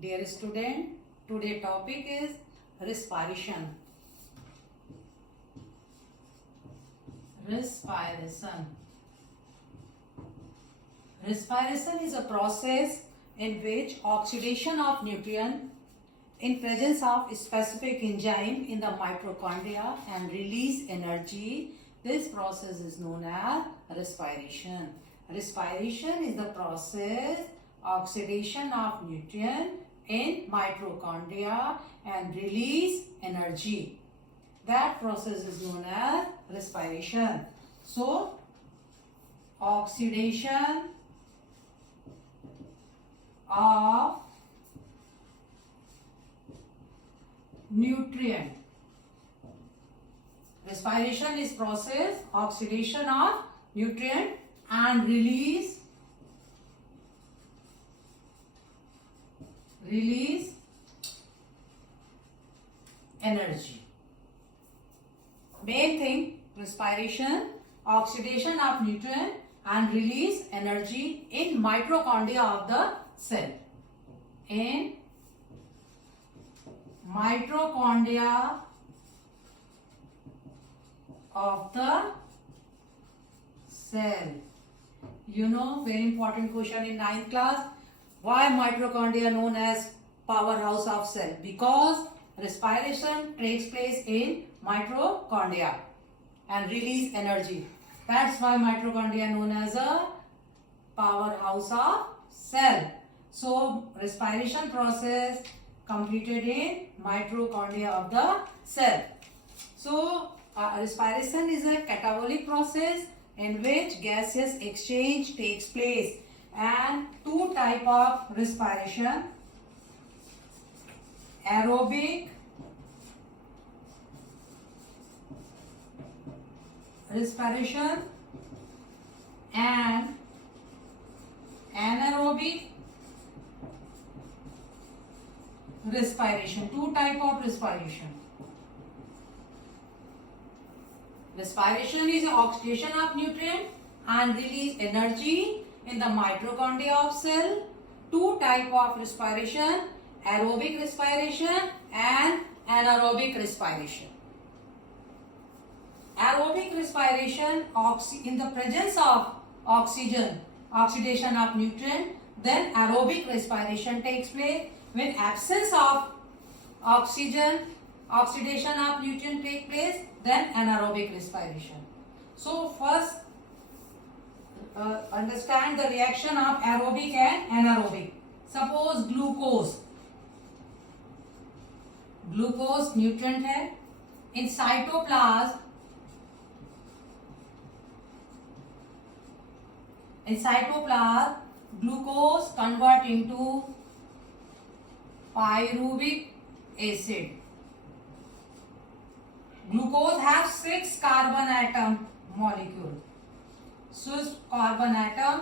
Dear student, today topic is respiration. Respiration. Respiration is a process in which oxidation of nutrient in presence of specific enzyme in the mitochondria and release energy. This process is known as respiration. Respiration is the process oxidation of nutrient in mitochondria and release energy. That process is known as respiration. So, oxidation of nutrient. Respiration is process oxidation of nutrient and release energy. Main thing, respiration, oxidation of nutrient and release energy in mitochondria of the cell. In mitochondria of the cell. You know, very important question in 9th class. Why mitochondria known as powerhouse of cell? Because respiration takes place in mitochondria and release energy. That's why mitochondria known as a powerhouse of cell. So respiration process completed in mitochondria of the cell. So respiration is a catabolic process in which gaseous exchange takes place, and two type of respiration: aerobic respiration and anaerobic respiration. Two type of respiration. Respiration is oxidation of nutrient and release energy in the mitochondria of cell. Two type of respiration: aerobic respiration and anaerobic respiration. Aerobic respiration, in the presence of oxygen, oxidation of nutrient, then aerobic respiration takes place. When absence of oxygen, oxidation of nutrient take place, then anaerobic respiration. So first understand the reaction of aerobic and anaerobic. Suppose glucose nutrient है. In cytoplasm glucose convert into pyruvic acid. Glucose has 6 carbon atom molecule. 6 carbon atom,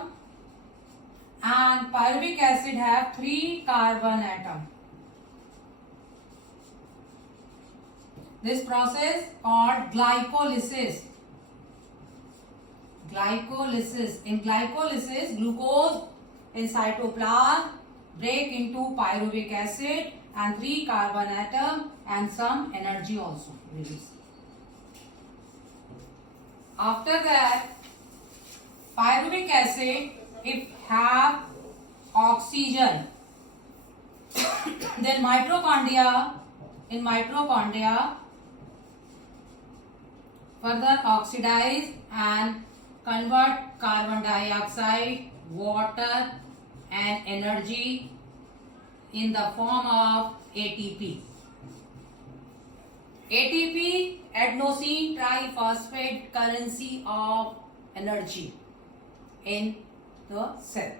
and pyruvic acid have 3 carbon atom. This process called glycolysis. In glycolysis, glucose in cytoplasm break into pyruvic acid and 3 carbon atom and some energy also release. After that, pyruvic acid, if have oxygen, then in mitochondria further oxidize and convert carbon dioxide, water and energy in the form of ATP. ATP, adenosine triphosphate, currency of energy in the cell.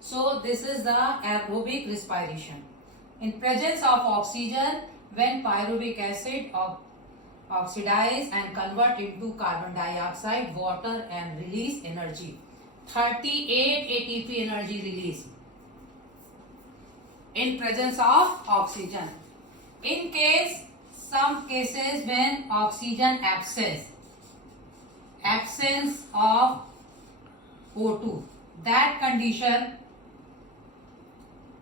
So this is the aerobic respiration. In presence of oxygen, when pyruvic acid oxidize and convert into carbon dioxide, water and release energy. 38 ATP energy release in presence of oxygen. In some cases when oxygen absence of O2, that condition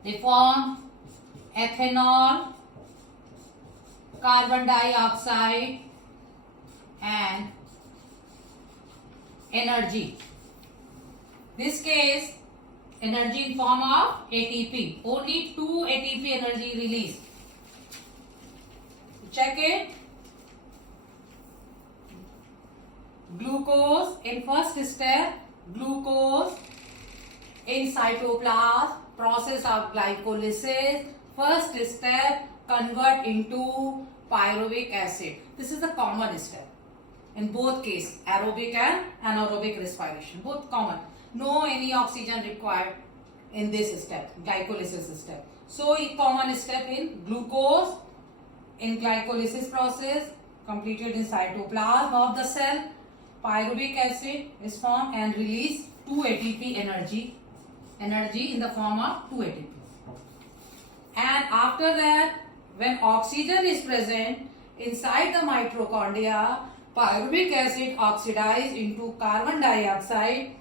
They form ethanol, carbon dioxide, and energy. This case, energy in form of ATP. Only 2 ATP energy released. Check it. Glucose in first step, glucose in cytoplasm, process of glycolysis. First step, convert into pyruvic acid. This is the common step in both cases, aerobic and anaerobic respiration, both common. No any oxygen required in this step, glycolysis step. So a common step in glucose in glycolysis process completed in cytoplasm of the cell. Pyruvic acid is formed and release 2 ATP energy in the form of 2 ATP. And after that, when oxygen is present inside the mitochondria, pyruvic acid oxidize into carbon dioxide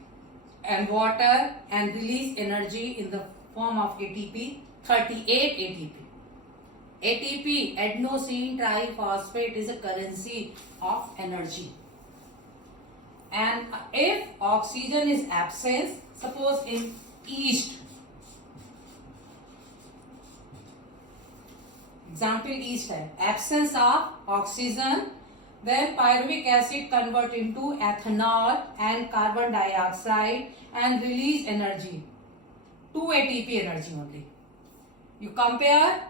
and water and release energy in the form of ATP, 38 ATP. ATP, adenosine triphosphate, is a currency of energy. And if oxygen is absent, suppose in yeast, example yeast hai, absence of oxygen, then pyruvic acid convert into ethanol and carbon dioxide and release energy, 2 ATP energy only. You compare,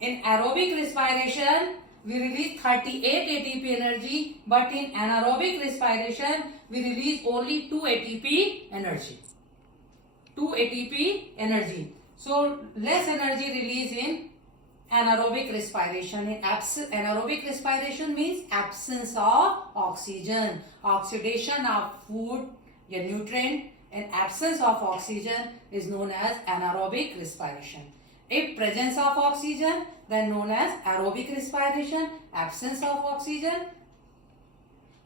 in aerobic respiration we release 38 ATP energy, but in anaerobic respiration we release only 2 ATP energy. 2 ATP energy. So less energy release in anaerobic respiration. In anaerobic respiration means absence of oxygen, oxidation of food, a nutrient, and absence of oxygen is known as anaerobic respiration. If presence of oxygen, then known as aerobic respiration. Absence of oxygen,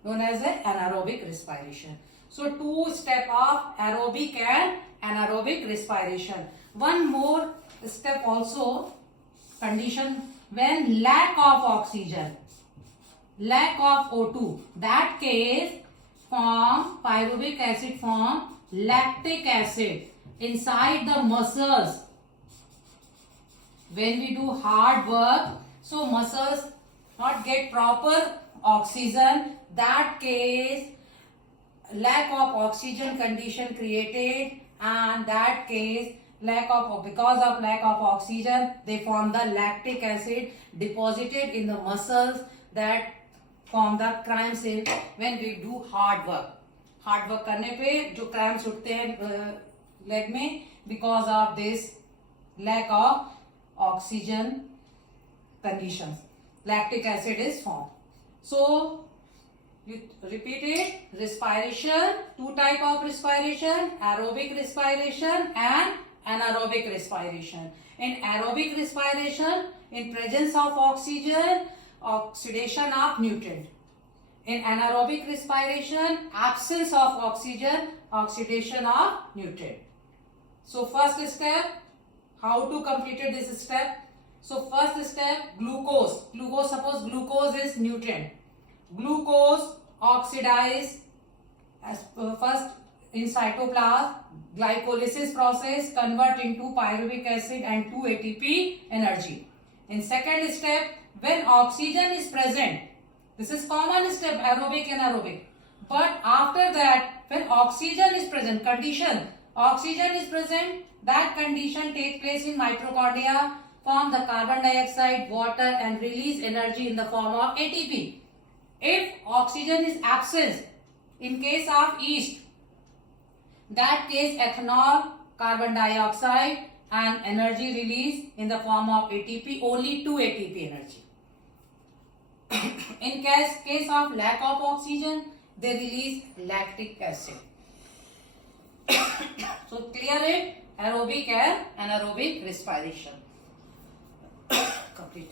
known as anaerobic respiration. So 2 steps of aerobic and anaerobic respiration. One more step also, condition when lack of oxygen, lack of O2, that case form pyruvic acid form lactic acid inside the muscles. When we do hard work, so muscles not get proper oxygen, that case lack of oxygen condition created, and that case because of lack of oxygen they form the lactic acid deposited in the muscles, that form the cramps in when we do hard work. Hard work करने पे जो cramps उठते हैं leg में, because of this lack of oxygen conditions, lactic acid is formed. So you repeat it. Respiration, 2 type of respiration, aerobic respiration and anaerobic respiration. In aerobic respiration, in presence of oxygen, oxidation of nutrient. In anaerobic respiration, absence of oxygen, oxidation of nutrient. So first step, how to complete this step? So first step, glucose. Suppose glucose is nutrient. Glucose oxidize as first in cytoplasm, glycolysis process convert into pyruvic acid and 2 ATP energy. In second step, when oxygen is present, this is common step, aerobic and anaerobic. But after that, when oxygen is present, condition, oxygen is present, that condition takes place in mitochondria, form the carbon dioxide, water and release energy in the form of ATP. If oxygen is absent, in case of yeast, that case ethanol, carbon dioxide and energy release in the form of ATP, only 2 ATP energy. In case of lack of oxygen, they release lactic acid. So clear it, aerobic and anaerobic respiration. Complete.